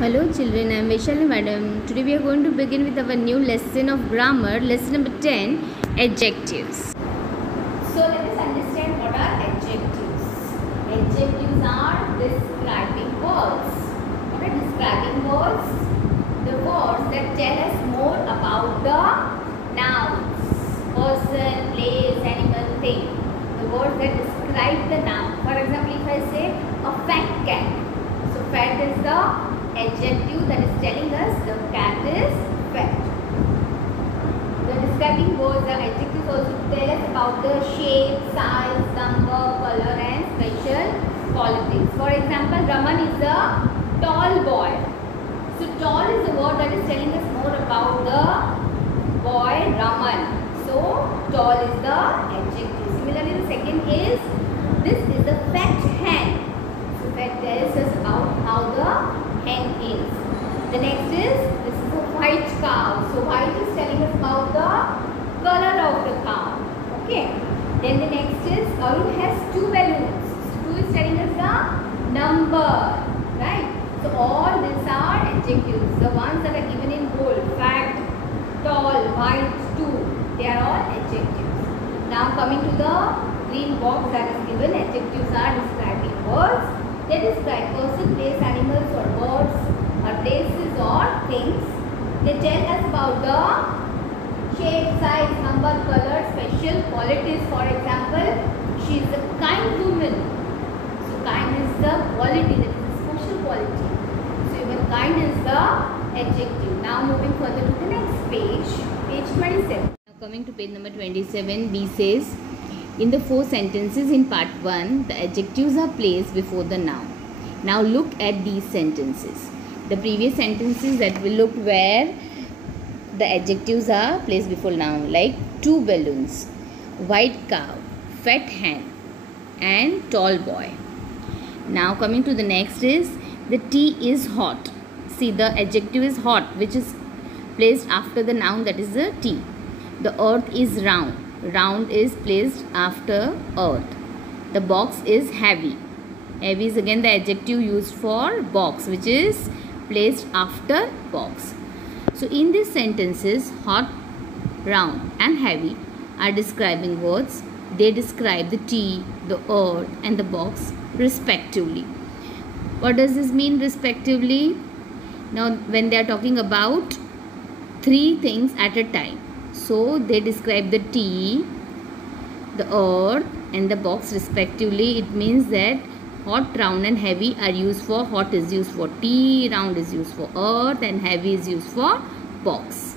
Hello children, I am Vaishali madam. Today we are going to begin with our new lesson of grammar, lesson number 10, adjectives. So let us understand what are adjectives. Adjectives are describing words. What are describing words? The words that tell us more about the nouns, person, place, animal, thing. The words that describe the noun. For example, if I say a fat cat. So fat is the adjective that is telling us the cat is fat. The describing words, the adjectives also tell us about the shape, size, number, color and special qualities. For example, Raman is a tall boy. So tall is the word that is telling us more about the boy Raman. So tall is the adjective. Similarly, the second is, this is a fat hen. So fat tells us about how the hen is. The next is, this is a white cow. So white is telling us about the color of the cow. Okay. Then the next is, Arun has 2 balloons. So 2 is telling us the number. Right. So all these are adjectives. The ones that are given in bold, fat, tall, white, 2. They are all adjectives. Now coming to the green box that is given, adjectives are describing words. They describe person, place, animals or birds or places or things. They tell us about the shape, size, number, color, special qualities. For example, she is a kind woman. So kind is the quality, that is a special quality. So even kind is the adjective. Now moving further to the next page, page 27. Now coming to page number 27, B says, in the 4 sentences in part 1, the adjectives are placed before the noun. Now look at these sentences. The previous sentences that we looked where the adjectives are placed before noun, like 2 balloons, white cow, fat hen and tall boy. Now coming to the next is, the tea is hot. See, the adjective is hot, which is placed after the noun, that is the tea. The earth is round. Round is placed after earth. The box is heavy. Heavy is again the adjective used for box, which is placed after box. So in these sentences, hot, round and heavy are describing words. They describe the tea, the earth and the box respectively. What does this mean respectively? Now when they are talking about 3 things at a time. So they describe the tea, the earth and the box respectively. It means that hot, round and heavy are used for, hot is used for tea, round is used for earth and heavy is used for box.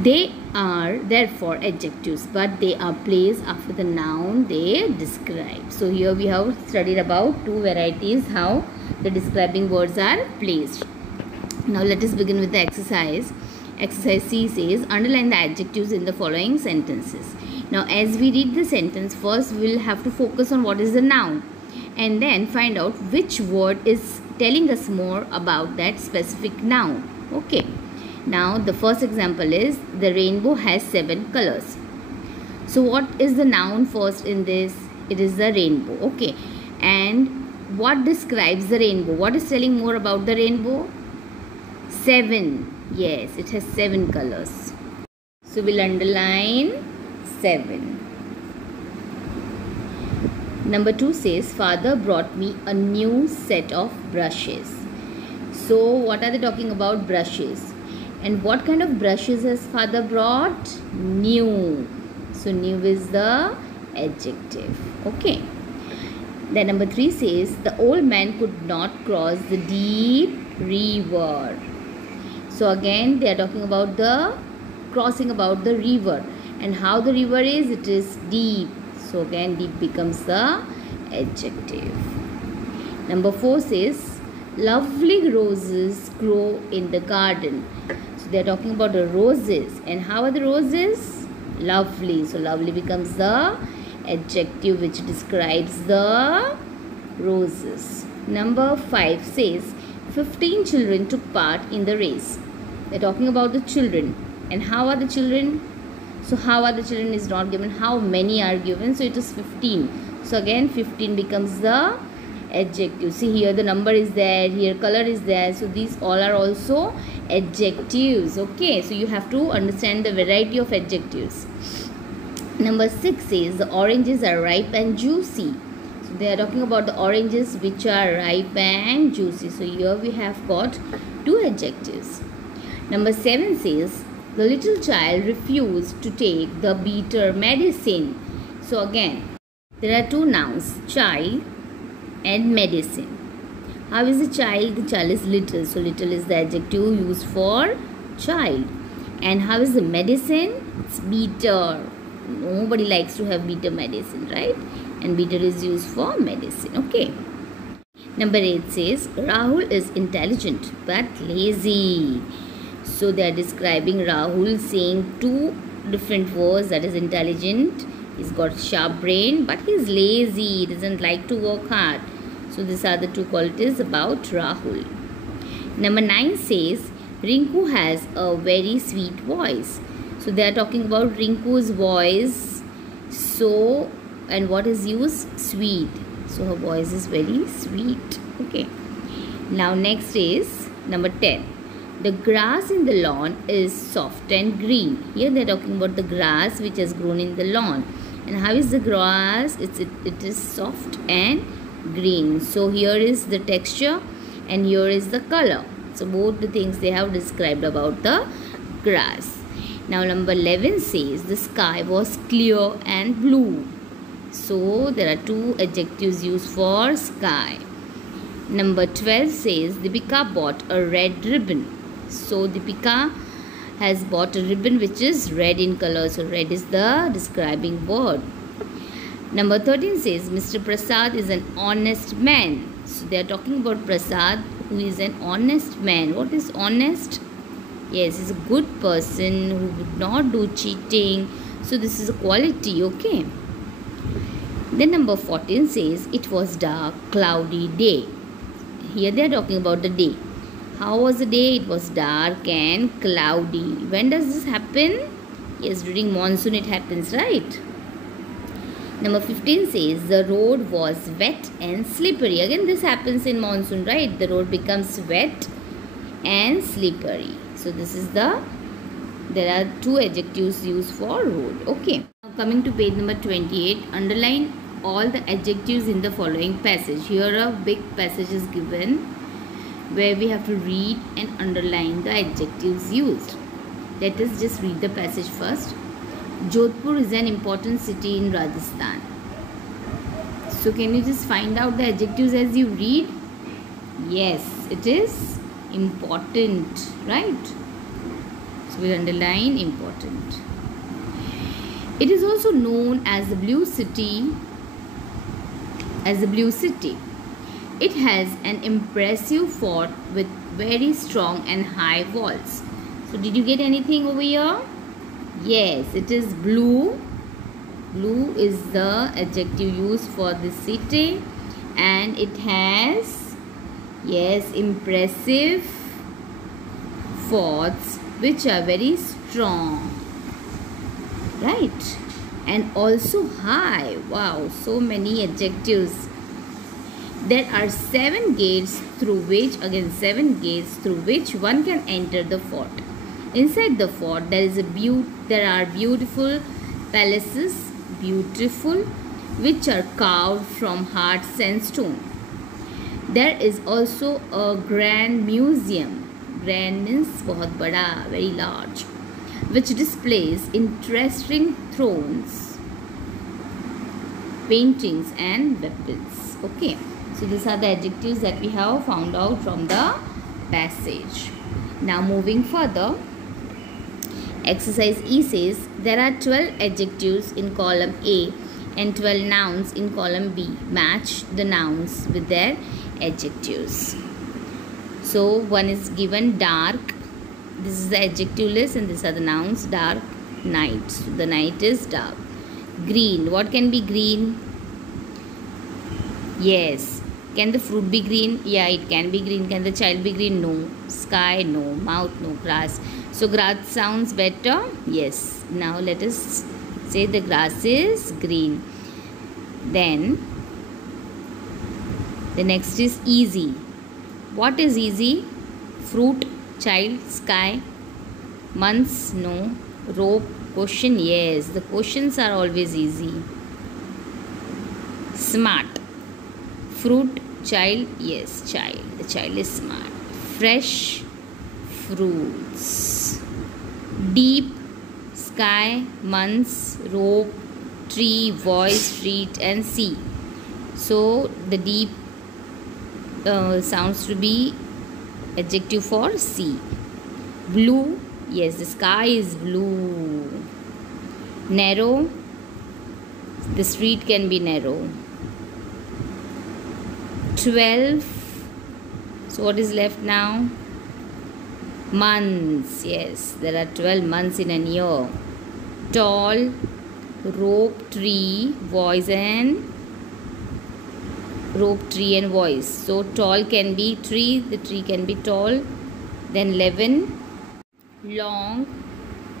They are therefore adjectives, but they are placed after the noun they describe. So here we have studied about 2 varieties how the describing words are placed. Now let us begin with the exercise. Exercise C says, underline the adjectives in the following sentences. Now as we read the sentence, first we will have to focus on what is the noun and then find out which word is telling us more about that specific noun. Okay. Now the first example is, the rainbow has 7 colors. So what is the noun first in this? It is the rainbow. Okay. And what describes the rainbow? What is telling more about the rainbow? 7. Yes, it has 7 colors. So we'll underline 7. Number 2 says, father brought me a new set of brushes. So what are they talking about? Brushes. And what kind of brushes has father brought? New. So new is the adjective. Okay. Then number 3 says, the old man could not cross the deep river. So again they are talking about the crossing about the river, and how the river is, it is deep. So again deep becomes the adjective. Number 4 says, lovely roses grow in the garden. So they are talking about the roses, and how are the roses? Lovely. So lovely becomes the adjective which describes the roses. Number 5 says, 15 children took part in the race. They're talking about the children. And how are the children? So how are the children is not given. How many are given? So it is 15. So again 15 becomes the adjectives. See, here the number is there, here color is there, so these all are also adjectives. Okay, so you have to understand the variety of adjectives. Number 6 says the oranges are ripe and juicy. So they are talking about the oranges which are ripe and juicy. So here we have got 2 adjectives. Number 7 says the little child refused to take the bitter medicine. So again, there are 2 nouns, child and medicine. How is the child? The child is little. So little is the adjective used for child. And how is the medicine? It's bitter. Nobody likes to have bitter medicine, right? And bitter is used for medicine. Okay. Number 8 says Rahul is intelligent but lazy. So they are describing Rahul saying 2 different words, that is intelligent. He's got sharp brain, but he's lazy. He doesn't like to work hard. So these are the 2 qualities about Rahul. Number 9 says Rinku has a very sweet voice. So they are talking about Rinku's voice. So, and what is used? Sweet. So her voice is very sweet. Okay. Now next is number 10. The grass in the lawn is soft and green. Here they are talking about the grass which has grown in the lawn. And how is the grass? It is soft and green. So here is the texture and here is the color. So both the things they have described about the grass. Now number 11 says the sky was clear and blue. So there are 2 adjectives used for sky. Number 12 says Deepika bought a red ribbon. So Deepika has bought a ribbon which is red in color. So red is the describing word. Number 13 says Mr. Prasad is an honest man. So they are talking about Prasad who is an honest man. What is honest? Yes, he's a good person who would not do cheating. So this is a quality. Okay. Then number 14 says it was dark, cloudy day. Here they are talking about the day. How was the day? It was dark and cloudy. When does this happen? Yes, during monsoon it happens, right? Number 15 says the road was wet and slippery. Again, this happens in monsoon, right? The road becomes wet and slippery. So this is there are 2 adjectives used for road. Okay. Now coming to page number 28, underline all the adjectives in the following passage. Here a big passage is given where we have to read and underline the adjectives used. Let us just read the passage first. Jodhpur is an important city in Rajasthan. So can you just find out the adjectives as you read? Yes, it is important, right? So we'll underline important. It is also known as the Blue City. It has an impressive fort with very strong and high walls. So did you get anything over here? Yes, it is blue. Blue is the adjective used for the city, and it has, yes, impressive forts which are very strong, right? And also high. Wow, so many adjectives. There are 7 gates through which one can enter the fort. Inside the fort there are beautiful palaces, which are carved from hard sandstone. There is also a grand museum. Grand means बहुत बड़ा, very large, which displays interesting thrones, paintings and weapons. Okay. So these are the adjectives that we have found out from the passage. Now moving further, exercise E says there are 12 adjectives in column A and 12 nouns in column B. Match the nouns with their adjectives. So one is given dark. This is the adjective list and these are the nouns. Dark, night. So the night is dark. Green. What can be green? Yes. Can the fruit be green? Yeah, it can be green. Can the child be green? No. Sky? No. Mouth? No. Grass. So grass sounds better? Yes. Now let us say the grass is green. Then The next is easy. What is easy? Fruit, child, sky. Months, no. Rope, question, yes. The questions are always easy. Smart. Fruit, child, yes, child. The child is smart. Fresh, fruits. Deep, sky, months, rope, tree, voice, street, and sea. So the deep sounds to be adjective for sea. Blue, yes, the sky is blue. Narrow, the street can be narrow. 12, so what is left now? Months, yes, there are 12 months in a year. Tall, rope, tree, voice, and rope, tree, and voice. So tall can be tree, the tree can be tall. Then 11, long,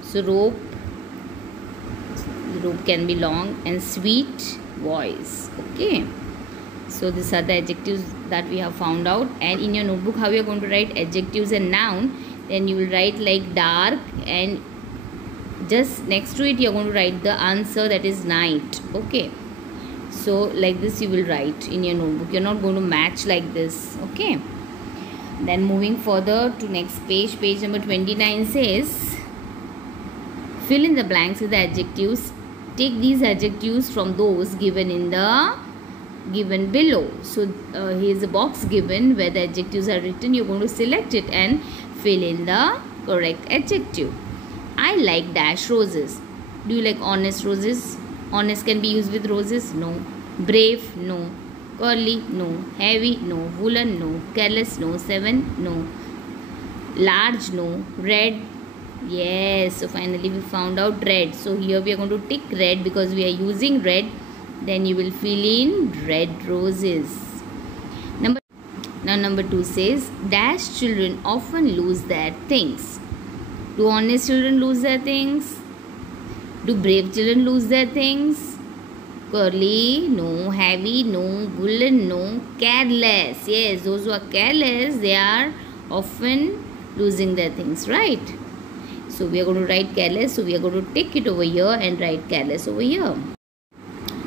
so rope, the rope can be long. And sweet, voice. Okay, so these are the adjectives that we have found out. And in your notebook, how you are going to write adjectives and noun, then you will write like dark, and just next to it you are going to write the answer, that is night. Okay, so like this you will write in your notebook. You are not going to match like this. Okay, then moving further to next page, page number 29 says fill in the blanks with the adjectives. Take these adjectives from those given in the given below. So here is a box given where the adjectives are written. You are going to select it and fill in the correct adjective. I like dash roses. Do you like honest roses? Honest can be used with roses? No. Brave? No. Curly? No. Heavy? No. Woolen? No. Careless? No. 7? No. Large? No. Red? Yes. So finally we found out red. So here we are going to tick red because we are using red. Then you will fill in red roses. Number 2 says dash children often lose their things. Do honest children lose their things? Do brave children lose their things? Curly? No. Heavy? No. Woolen? No. Careless? Yes, those who are careless, they are often losing their things, right? So we are going to write careless. So we are going to take it over here and write careless over here.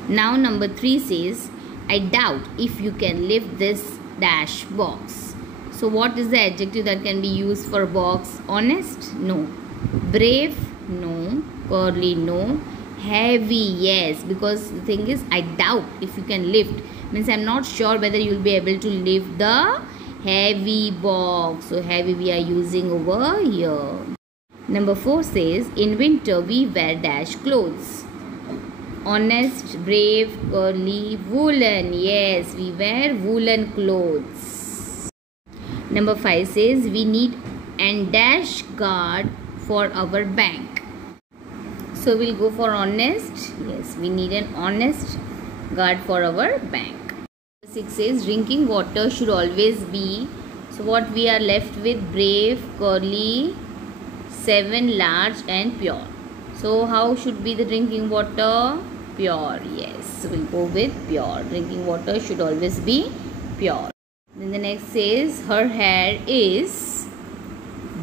Now number 3 says I doubt if you can lift this dash box. So what is the adjective that can be used for box? Honest? No. Brave? No. Curly? No. Heavy? Yes, because the thing is I doubt if you can lift, means I am not sure whether you will be able to lift the heavy box. So heavy we are using over here. Number 4 says in winter we wear dash clothes. Honest, brave, curly, woolen. Yes, we wear woolen clothes. Number 5 says we need and dash guard for our bank. So we'll go for honest. Yes, we need an honest guard for our bank. 6 says drinking water should always be. So what we are left with? Brave, curly, 7, large, and pure. So how should be the drinking water? Pure. Yes, we'll go with pure. Drinking water should always be pure. Then the next says her hair is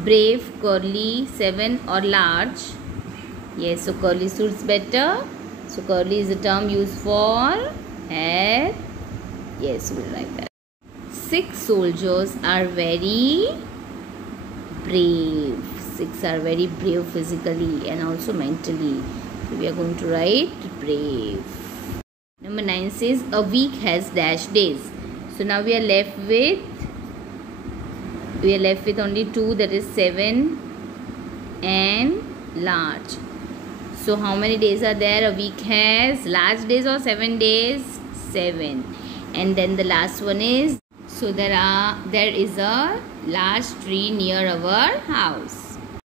brave, curly, 7, or large. Yes, so curly suits better. So curly is the term used for hair. Yes, we'll write that. 6 soldiers are very brave. 6 are very brave physically and also mentally. So we are going to write brave. Number 9 says a week has dash days. So now we are left with only 2, that is 7 and large. So how many days are there? A week has large days or 7 days? 7. And then the last one is, so there is a large tree near our house.